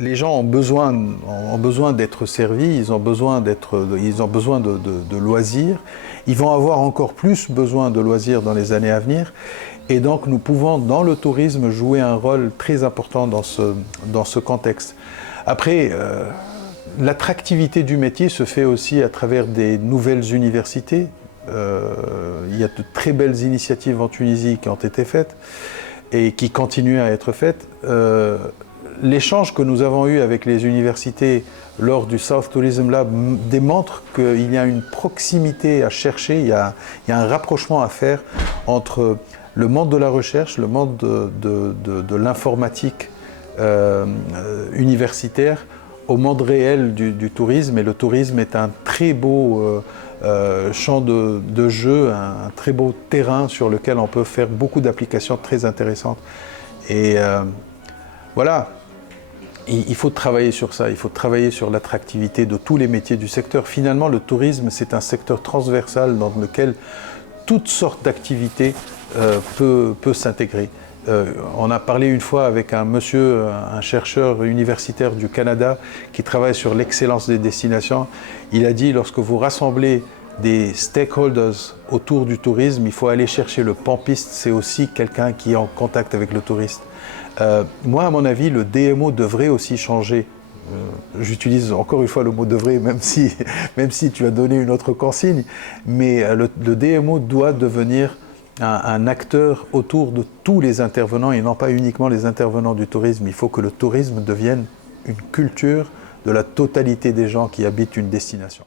les gens ont besoin d'être servis, ils ont besoin de loisirs. Ils vont avoir encore plus besoin de loisirs dans les années à venir. Et donc nous pouvons, dans le tourisme, jouer un rôle très important dans ce contexte. Après, l'attractivité du métier se fait aussi à travers des nouvelles universités. Il y a de très belles initiatives en Tunisie qui ont été faites et qui continuent à être faites. L'échange que nous avons eu avec les universités lors du South Tourism Lab démontre qu'il y a une proximité à chercher, il y a un rapprochement à faire entre le monde de la recherche, le monde de l'informatique universitaire, au monde réel du tourisme. Et le tourisme est un très beau champ de jeu, un très beau terrain sur lequel on peut faire beaucoup d'applications très intéressantes. Et voilà, il faut travailler sur ça, il faut travailler sur l'attractivité de tous les métiers du secteur. Finalement, le tourisme, c'est un secteur transversal dans lequel toutes sortes d'activités peut s'intégrer. On a parlé une fois avec un monsieur, un chercheur universitaire du Canada qui travaille sur l'excellence des destinations. Il a dit, lorsque vous rassemblez des stakeholders autour du tourisme, il faut aller chercher le pompiste, c'est aussi quelqu'un qui est en contact avec le touriste. Moi, à mon avis, le DMO devrait aussi changer. J'utilise encore une fois le mot devrait, même si tu as donné une autre consigne, mais le DMO doit devenir un acteur autour de tous les intervenants et non pas uniquement les intervenants du tourisme. Il faut que le tourisme devienne une culture de la totalité des gens qui habitent une destination.